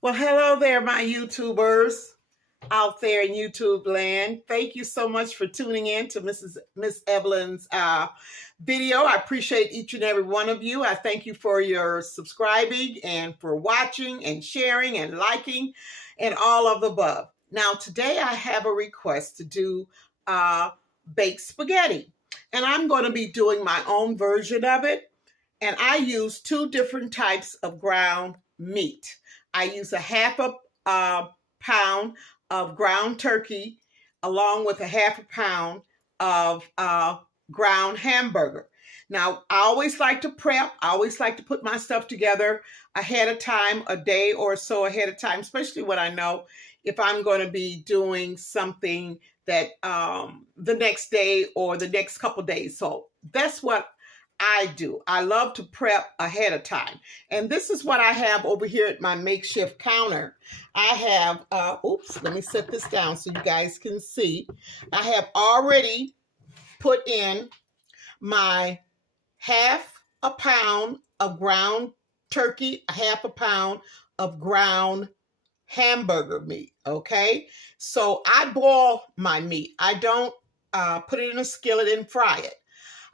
Well, hello there, my YouTubers out there in YouTube land. Thank you so much for tuning in to Miss Evelyn's video. I appreciate each and every one of you. I thank you for your subscribing and for watching and sharing and liking and all of the above. Now, today I have a request to do baked spaghetti, and I'm going to be doing my own version of it. And I use two different types of ground meat. I use a half a pound of ground turkey along with a half a pound of ground hamburger. Now, I always like to prep. I always like to put my stuff together ahead of time, a day or so ahead of time, especially when I know if I'm going to be doing something that the next day or the next couple days. So that's what I do. I love to prep ahead of time. And this is what I have over here at my makeshift counter. I have, oops, let me set this down so you guys can see. I have already put in my half a pound of ground turkey, a half a pound of ground hamburger meat, okay? So I boil my meat. I don't put it in a skillet and fry it.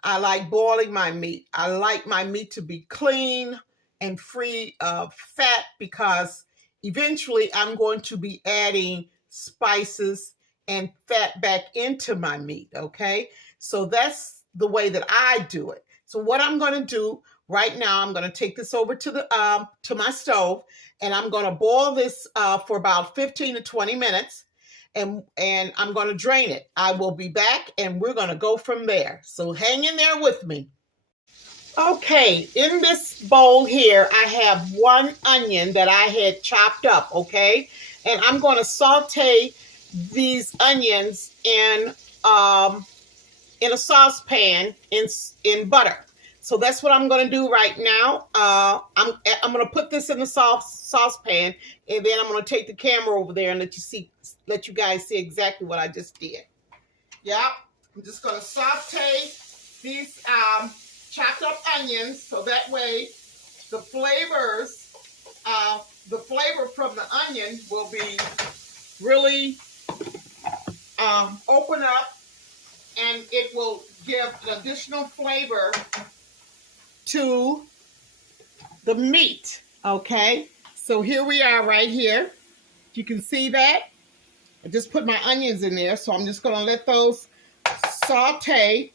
I like boiling my meat. I like my meat to be clean and free of fat because eventually I'm going to be adding spices and fat back into my meat, okay? So that's the way that I do it. So what I'm going to do right now, I'm going to take this over to my stove, and I'm going to boil this for about 15 to 20 minutes. And I'm going to drain it. I will be back and we're going to go from there. So hang in there with me. Okay, in this bowl here, I have one onion that I had chopped up, okay? And I'm going to saute these onions in a saucepan in butter. So that's what I'm going to do right now. I'm going to put this in the saucepan, and then I'm going to take the camera over there and let you guys see exactly what I just did. Yep, I'm just going to saute these chopped up onions so that way the flavor from the onion will be really open up, and it will give an additional flavor to the meat, okay? So here we are right here. You can see that. I just put my onions in there, so I'm just going to let those saute,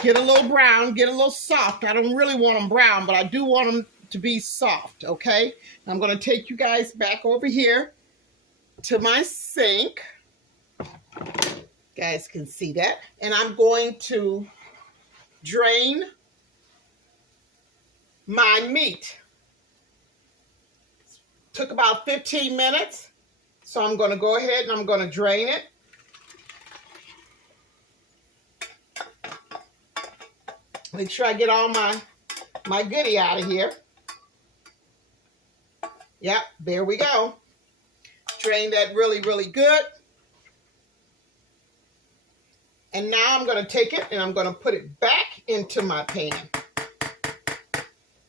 get a little brown, get a little soft. I don't really want them brown, but I do want them to be soft, okay? I'm going to take you guys back over here to my sink. You guys can see that. And I'm going to drain my meat. Took about 15 minutes. So I'm going to go ahead and I'm going to drain it. Make sure I get all my goodie out of here. Yep, there we go. Drain that really, really good. And now I'm going to take it and I'm going to put it back into my pan.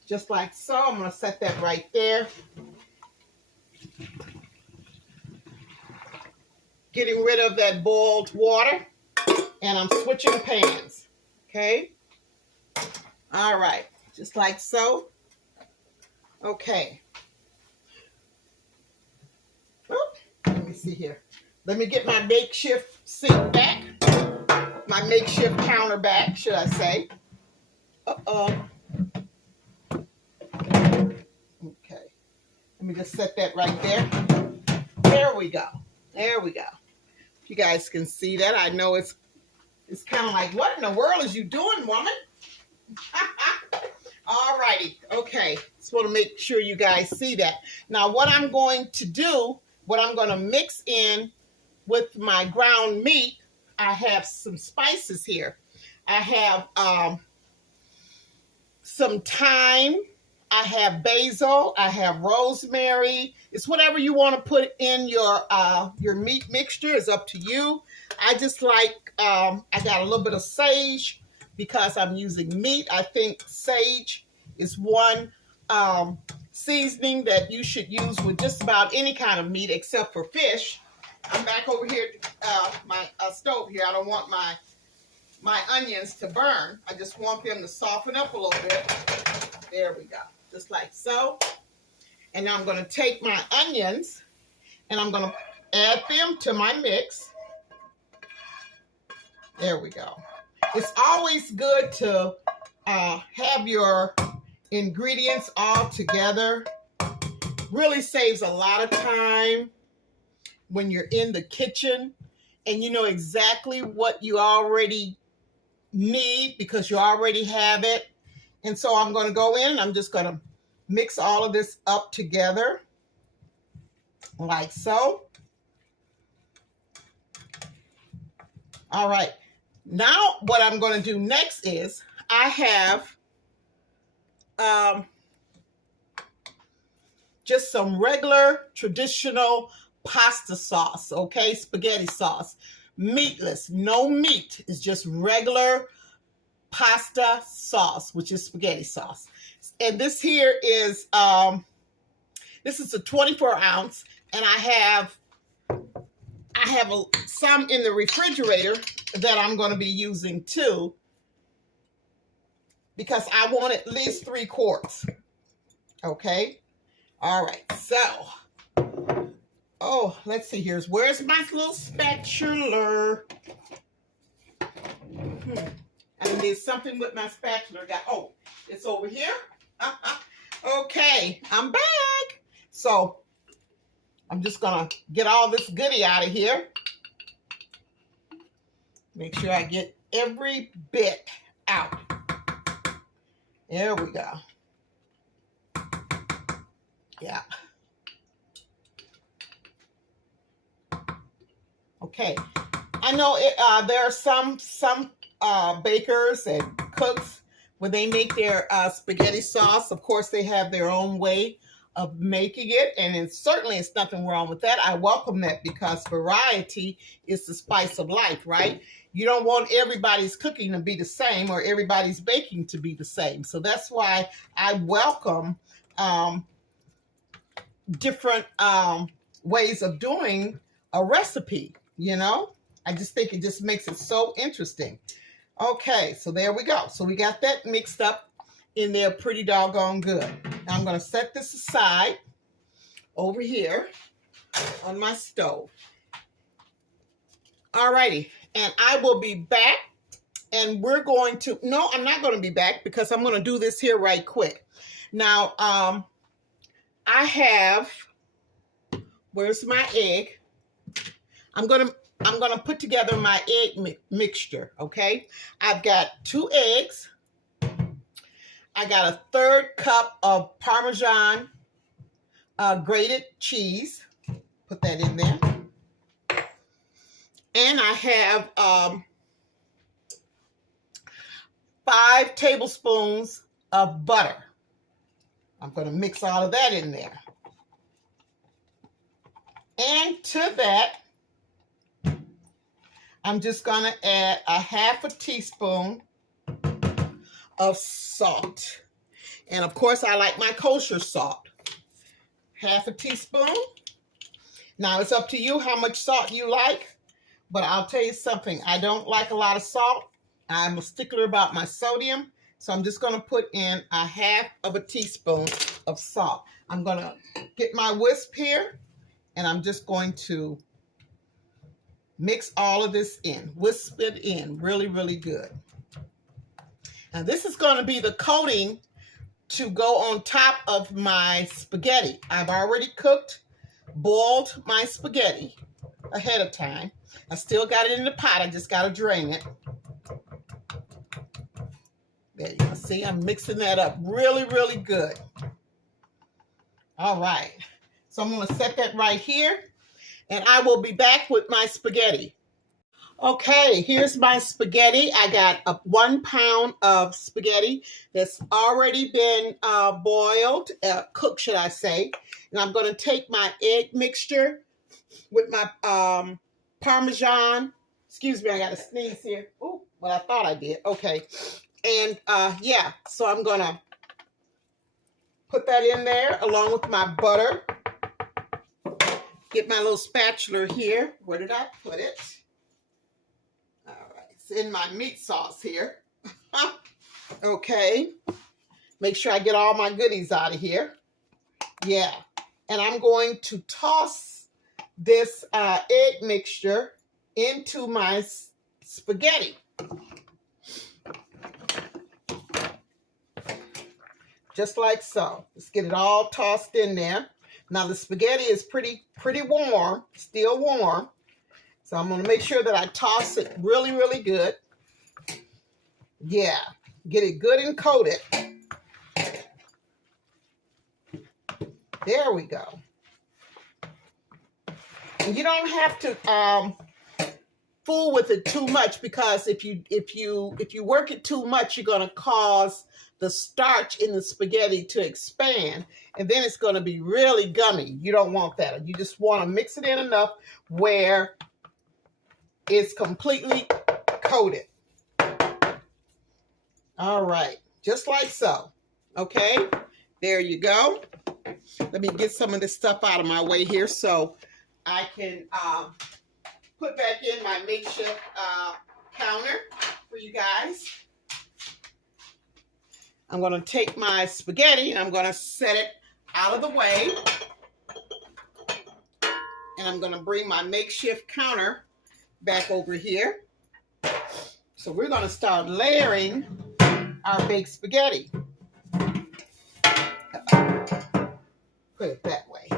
Just like so. I'm going to set that right there. Getting rid of that boiled water. And I'm switching pans. Okay. All right. Just like so. Okay. Let me see here. Let me get my makeshift sink back. My makeshift counter back, should I say. Uh-oh. Okay. Let me just set that right there. There we go. There we go. You guys can see that. I know it's kind of like, what in the world is you doing, woman? All righty. Okay. Just want to make sure you guys see that. Now, what I'm going to do, what I'm going to mix in with my ground meat, I have some spices here. I have some thyme. I have basil. I have rosemary. It's whatever you want to put in your meat mixture. It's up to you. I just like, I got a little bit of sage because I'm using meat. I think sage is one seasoning that you should use with just about any kind of meat except for fish. I'm back over here, my stove here. I don't want my onions to burn. I just want them to soften up a little bit. There we go, just like so. And now I'm going to take my onions and I'm going to add them to my mix. There we go. It's always good to have your ingredients all together. Really saves a lot of time when you're in the kitchen and you know exactly what you already need because you already have it. And so I'm going to go in and I'm just going to mix all of this up together like so. All right. Now what I'm going to do next is I have just some regular traditional pasta sauce, okay? Spaghetti sauce. Meatless, no meat. It's just regular pasta sauce, which is spaghetti sauce. And this here is, this is a 24 ounce, and I have some in the refrigerator that I'm going to be using too, because I want at least 3 quarts. Okay. All right. So, oh, let's see here. Where's my little spatula? I did something with my spatula. Oh, it's over here. Okay, I'm back. So I'm just gonna get all this goodie out of here. Make sure I get every bit out. There we go. Yeah. Okay. I know there are some bakers and cooks when they make their spaghetti sauce. Of course, they have their own way of making it, and it's nothing wrong with that. I welcome that because variety is the spice of life, right? You don't want everybody's cooking to be the same or everybody's baking to be the same. So that's why I welcome different ways of doing a recipe, you know? I just think it just makes it so interesting. Okay, so there we go. So we got that mixed up in there pretty doggone good. Now I'm going to set this aside over here on my stove. All righty, and I will be back, and we're going to, no, I'm not going to be back because I'm going to do this here right quick. Now, I have, where's my egg? I'm going to put together my egg mixture, okay? I've got 2 eggs. I got a 1/3 cup of Parmesan grated cheese. Put that in there. And I have 5 tablespoons of butter. I'm going to mix all of that in there. And to that, I'm just going to add a 1/2 teaspoon of salt. And of course, I like my kosher salt. 1/2 teaspoon. Now, it's up to you how much salt you like. But I'll tell you something. I don't like a lot of salt. I'm a stickler about my sodium. So I'm just going to put in a 1/2 teaspoon of salt. I'm going to get my whisk here. And I'm just going to mix all of this in. Whisk it in really, really good. Now this is going to be the coating to go on top of my spaghetti. I've already boiled my spaghetti ahead of time. I still got it in the pot. I just got to drain it. There you go. See, I'm mixing that up really, really good. All right. So I'm going to set that right here, and I will be back with my spaghetti. Okay, here's my spaghetti. I got 1 pound of spaghetti that's already been boiled, cooked, should I say. And I'm going to take my egg mixture with my Parmesan. Excuse me, I got to sneeze here. Oh, well, I thought I did. Okay. And yeah, so I'm going to Put that in there along with my butter. Get my little spatula here. Where did I put it? All right, it's in my meat sauce here. Okay, make sure I get all my goodies out of here. Yeah, and I'm going to toss this egg mixture into my spaghetti. Just like so. Let's get it all tossed in there. Now the spaghetti is pretty warm, still warm. So I'm going to make sure that I toss it really, really good. Yeah, get it good and coated. There we go. And you don't have to fool with it too much, because if you work it too much, you're going to cause the starch in the spaghetti to expand, and then it's going to be really gummy. You don't want that. You just want to mix it in enough where it's completely coated. All right, just like so. Okay, there you go. Let me get some of this stuff out of my way here so I can put back in my makeshift counter for you guys. I'm going to take my spaghetti and I'm going to set it out of the way. And I'm going to bring my makeshift counter back over here. So we're going to start layering our baked spaghetti. Put it that way.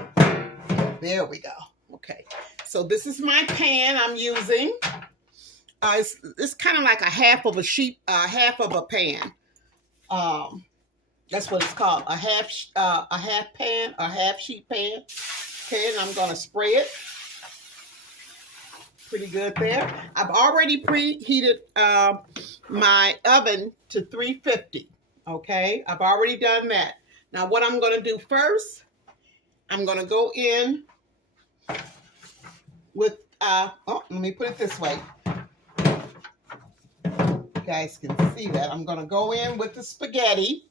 There we go. Okay. So this is my pan I'm using. It's kind of like a half of a pan. That's what it's called, a half pan, a half sheet pan. Okay, and I'm gonna spray it. Pretty good there. I've already preheated my oven to 350. Okay, I've already done that. Now what I'm gonna do first, I'm gonna go in with let me put it this way. You guys can see that. I'm going to go in with the spaghetti.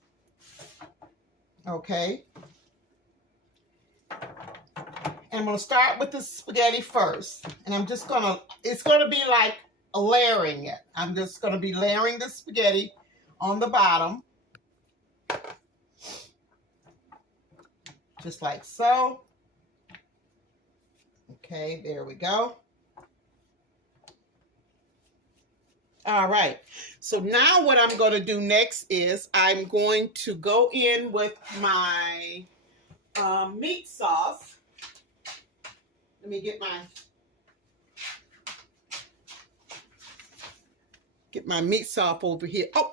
Okay. And I'm going to start with the spaghetti first. And I'm just going to, it's going to be like layering it. I'm just going to be layering the spaghetti on the bottom. Just like so. Okay, there we go. All right, so now what I'm going to do next is I'm going to go in with my meat sauce. Let me get my meat sauce over here. Oh,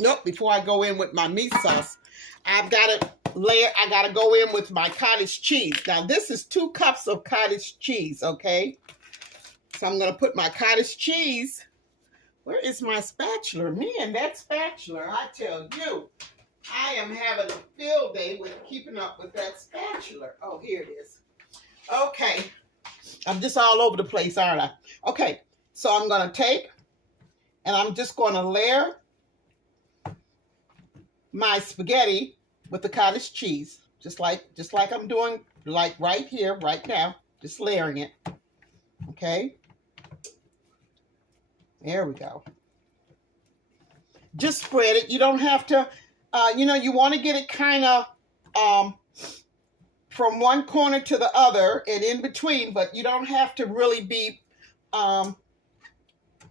nope, before I go in with my meat sauce, I got to go in with my cottage cheese. Now, this is 2 cups of cottage cheese, okay? So I'm going to put my cottage cheese. Where is my spatula? Man, that spatula, I tell you, I am having a field day with keeping up with that spatula. Oh, here it is. Okay. I'm just all over the place, aren't I? Okay, so I'm going to take, and I'm just going to layer my spaghetti with the cottage cheese, just like I'm doing, like right here, right now, just layering it. Okay. There we go. Just spread it. You don't have to, you want to get it kind of from one corner to the other and in between, but you don't have to really be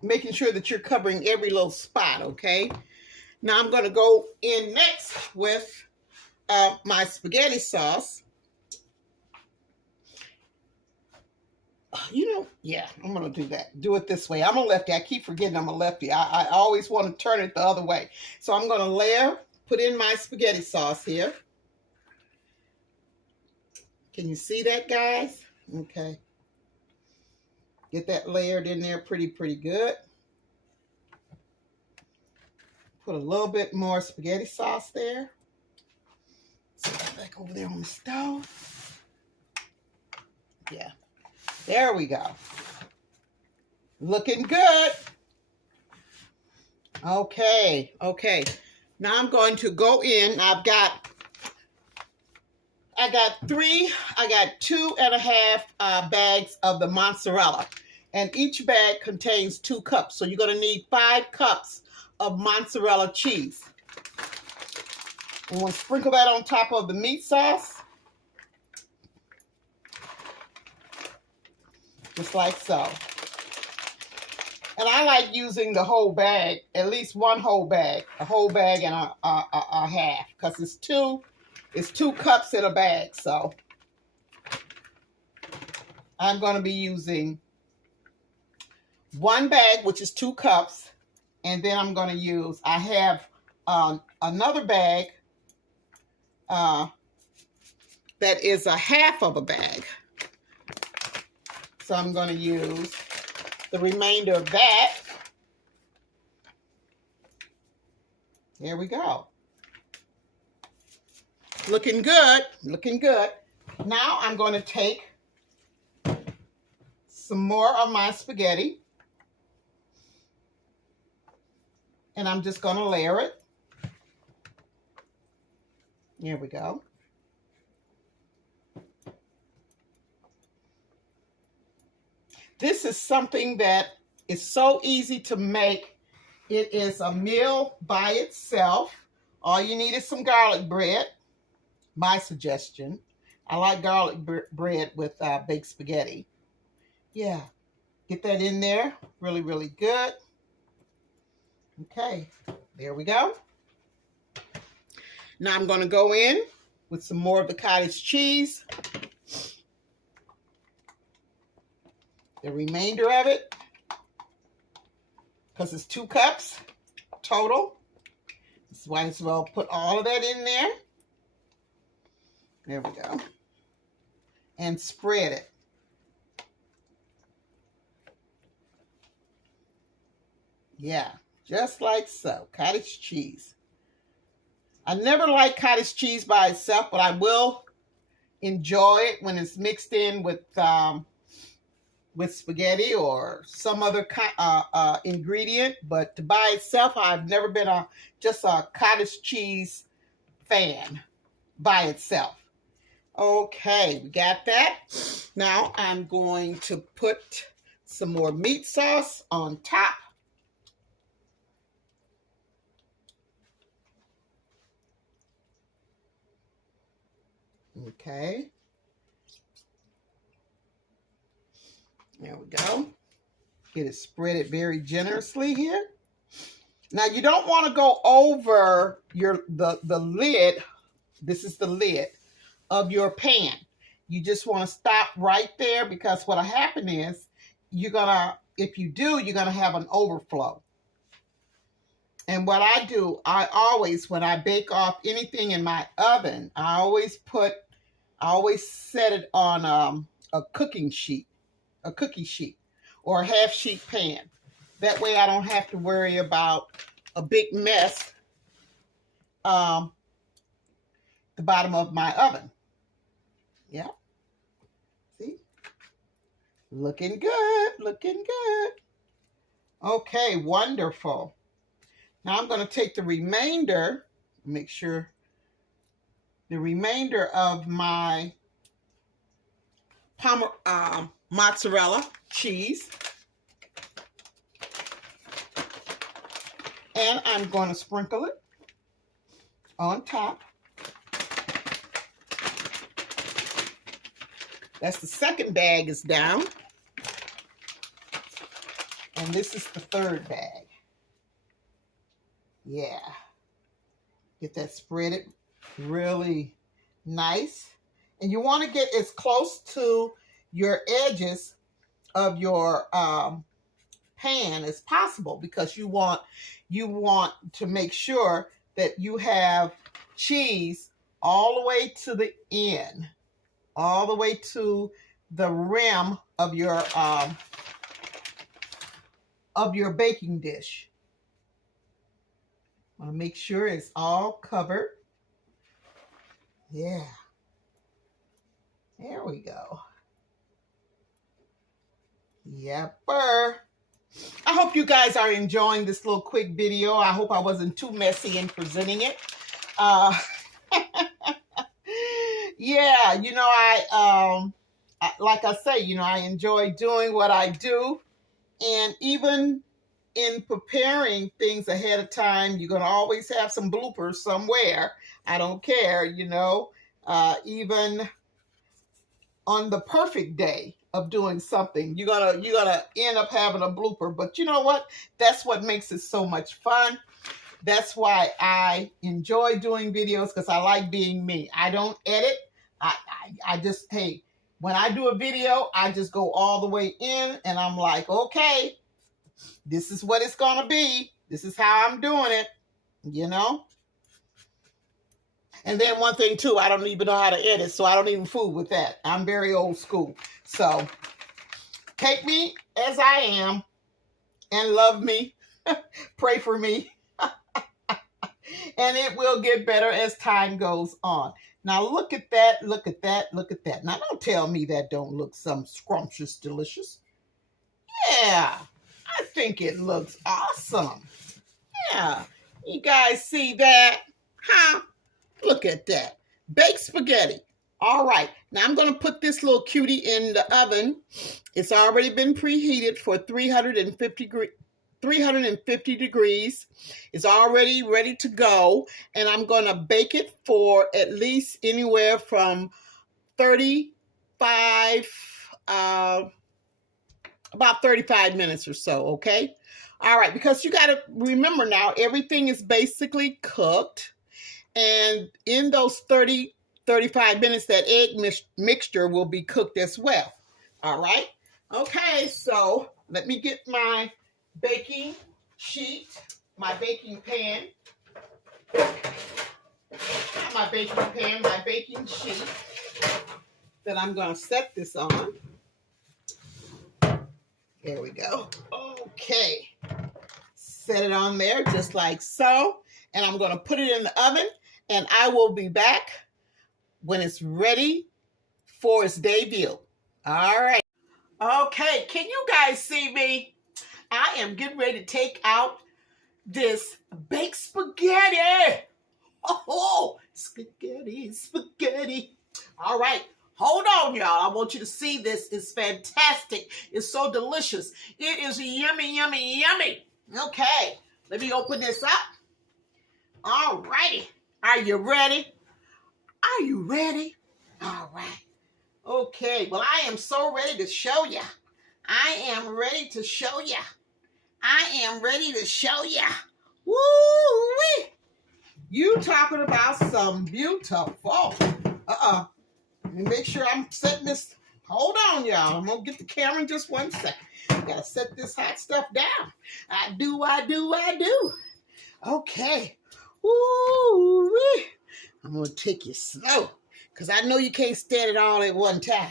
making sure that you're covering every little spot, okay? Now I'm going to go in next with my spaghetti sauce. Yeah, I'm going to do that. Do it this way. I'm a lefty. I keep forgetting I'm a lefty. I always want to turn it the other way. So I'm going to put in my spaghetti sauce here. Can you see that, guys? Okay. Get that layered in there pretty good. Put a little bit more spaghetti sauce there. Set that back over there on the stove. Yeah. There we go. Looking good. Okay. Now I'm going to go in. I've got I got 2.5 bags of the mozzarella. And each bag contains 2 cups. So you're going to need 5 cups of mozzarella cheese. And we'll sprinkle that on top of the meat sauce. Just like so. And I like using the whole bag, at least one whole bag, a whole bag and a half, because it's 2 cups in a bag. So I'm going to be using 1 bag, which is 2 cups, and then I'm going to use, I have another bag that is a half of a bag. So I'm going to use the remainder of that. There we go. Looking good, looking good. Now I'm going to take some more of my spaghetti. And I'm just going to layer it. Here we go. This is something that is so easy to make. It is a meal by itself. All you need is some garlic bread. My suggestion. I like garlic bread with baked spaghetti. Yeah. Get that in there. Really, really good. Okay. There we go. Now I'm going to go in with some more of the cottage cheese. The remainder of it, because it's 2 cups total. So might as well put all of that in there. There we go. And spread it. Yeah, just like so. Cottage cheese. I never like cottage cheese by itself, but I will enjoy it when it's mixed in with spaghetti or some other ingredient. But by itself, I've never been just a cottage cheese fan by itself. Okay, we got that. Now I'm going to put some more meat sauce on top. Okay. There we go. Get it spread very generously here. Now you don't want to go over the lid. This is the lid of your pan. You just want to stop right there, because what'll happen is if you do, you're gonna have an overflow. And what I do, I always, when I bake off anything in my oven, I always set it on a cookie sheet or a half sheet pan. That way I don't have to worry about a big mess the bottom of my oven. Yeah. See? Looking good, looking good. Okay, wonderful. Now I'm going to take the remainder, make sure the remainder of my mozzarella cheese, and I'm going to sprinkle it on top. That's the second bag is down, and this is the third bag. Yeah, get that spread it really nice. And you want to get as close to your edges of your pan as possible, because you want to make sure that you have cheese all the way to the end, all the way to the rim of your baking dish. I want to make sure it's all covered. Yeah. There we go. Yepper. I hope you guys are enjoying this little quick video. I hope I wasn't too messy in presenting it. Yeah, like I say, I enjoy doing what I do, and even in preparing things ahead of time, you're gonna always have some bloopers somewhere. I don't care, even on the perfect day of doing something, you're gonna end up having a blooper. But you know what? That's what makes it so much fun. That's why I enjoy doing videos, because I like being me. I don't edit. I just, hey, when I do a video, I just go all the way in and I'm like, okay, this is what it's going to be. This is how I'm doing it, And then one thing too, I don't even know how to edit, so I don't even fool with that. I'm very old school. So take me as I am and love me. Pray for me. And it will get better as time goes on. Now look at that, look at that, look at that. Now don't tell me that don't look some scrumptious delicious. Yeah, I think it looks awesome. Yeah, you guys see that? Huh? Look at that. Baked spaghetti. All right, now I'm going to put this little cutie in the oven. It's already been preheated for 350 degrees. It's already ready to go, and I'm going to bake it for at least anywhere from 35 about 35 minutes or so. Okay, all right, because you got to remember now, everything is basically cooked, and in those 35 minutes, that egg mixture will be cooked as well. All right, okay, so let me get my baking sheet, my baking pan, not my baking pan, my baking sheet that I'm going to set this on. There we go. Okay. Set it on there just like so. And I'm going to put it in the oven, and I will be back when it's ready for its debut. All right. Okay. Can you guys see me? I am getting ready to take out this baked spaghetti. Oh, spaghetti, spaghetti. All right. Hold on, y'all. I want you to see this. It's fantastic. It's so delicious. It is yummy, yummy, yummy. Okay. Let me open this up. All righty. Are you ready? Are you ready? All right. Okay. Well, I am so ready to show you. I am ready to show you. I am ready to show you. Woo-wee. You talking about some beautiful. Let me make sure I'm setting this. Hold on, y'all. I'm going to get the camera in just 1 second. Got to set this hot stuff down. I do. Okay. Ooh-wee. I'm going to take you slow, because I know you can't stand it all at one time.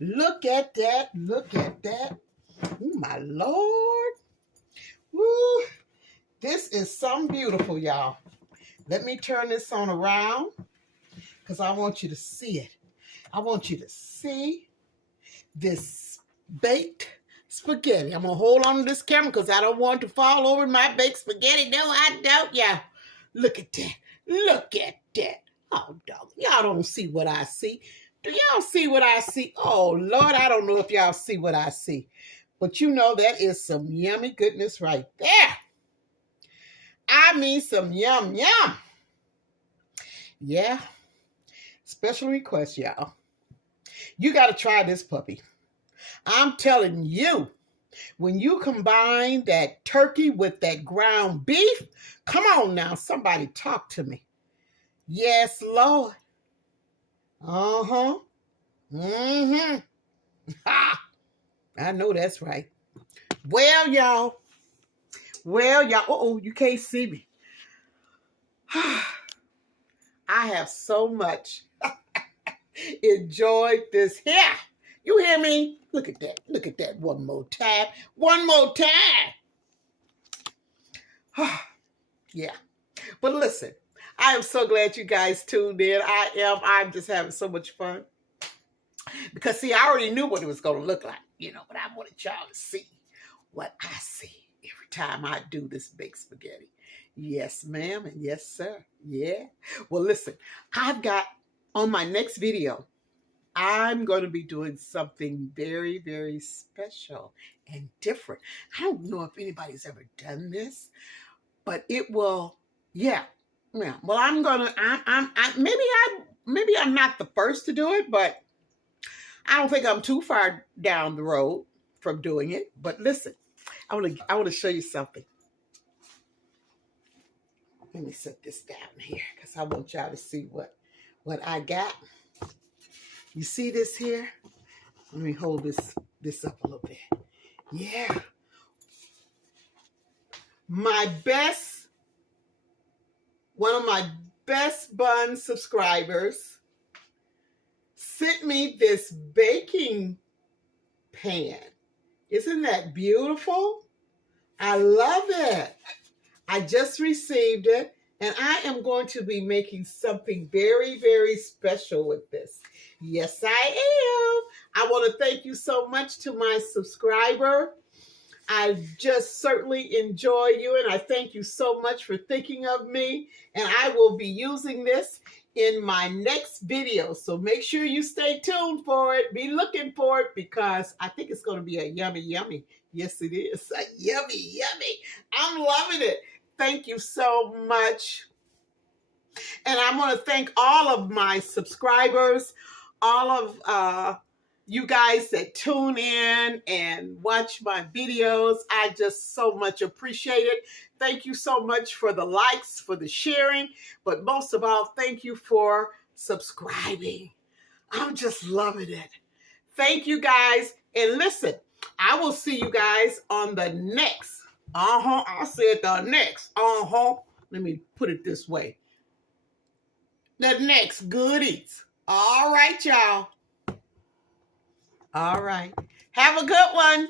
Look at that. Look at that. Oh, my Lord. Woo. This is something beautiful, y'all. Let me turn this on around, because I want you to see it. I want you to see this baked spaghetti. I'm going to hold on to this camera because I don't want it to fall over my baked spaghetti. No, I don't, y'all. Look at that. Look at that. Oh, dog. Y'all don't see what I see. Do y'all see what I see? Oh, Lord, I don't know if y'all see what I see. But that is some yummy goodness right there. I mean some yum, yum. Yeah. Special request, y'all. You got to try this puppy. I'm telling you, when you combine that turkey with that ground beef, come on now, somebody talk to me. Yes, Lord. Uh-huh. Mm-hmm. Ha! I know that's right. Well, y'all. Uh-oh, you can't see me. I have so much enjoyed this here. You hear me? Look at that. Look at that one more time. One more time. Yeah. But listen, I am so glad you guys tuned in. I'm just having so much fun. Because, see, I already knew what it was going to look like, but I wanted y'all to see what I see every time I do this baked spaghetti. Yes, ma'am, and yes, sir. Yeah. Well, listen, I've got On my next video, I'm going to be doing something very, very special and different. I don't know if anybody's ever done this, but it will, yeah. Yeah. Well, maybe I'm not the first to do it, but I don't think I'm too far down the road from doing it. But listen, I want to show you something. Let me set this down here because I want y'all to see what I got. You see this here? Let me hold this up a little bit. Yeah. One of my best bun subscribers sent me this baking pan. Isn't that beautiful? I love it. I just received it, and I am going to be making something very, very special with this. Yes, I am. I want to thank you so much to my subscriber. I just certainly enjoy you, and I thank you so much for thinking of me, and I will be using this in my next video, so make sure you stay tuned for it. Be looking for it because I think it's going to be a yummy, yummy. Yes, it is. A yummy, yummy. I'm loving it. Thank you so much. And I want to thank all of my subscribers, all of you guys that tune in and watch my videos. I just so much appreciate it. Thank you so much for the likes, for the sharing, but most of all, thank you for subscribing. I'm just loving it. Thank you guys. And listen, I will see you guys on the next. I said the next. Let me put it this way. The next goodies. All right, y'all. All right. Have a good one.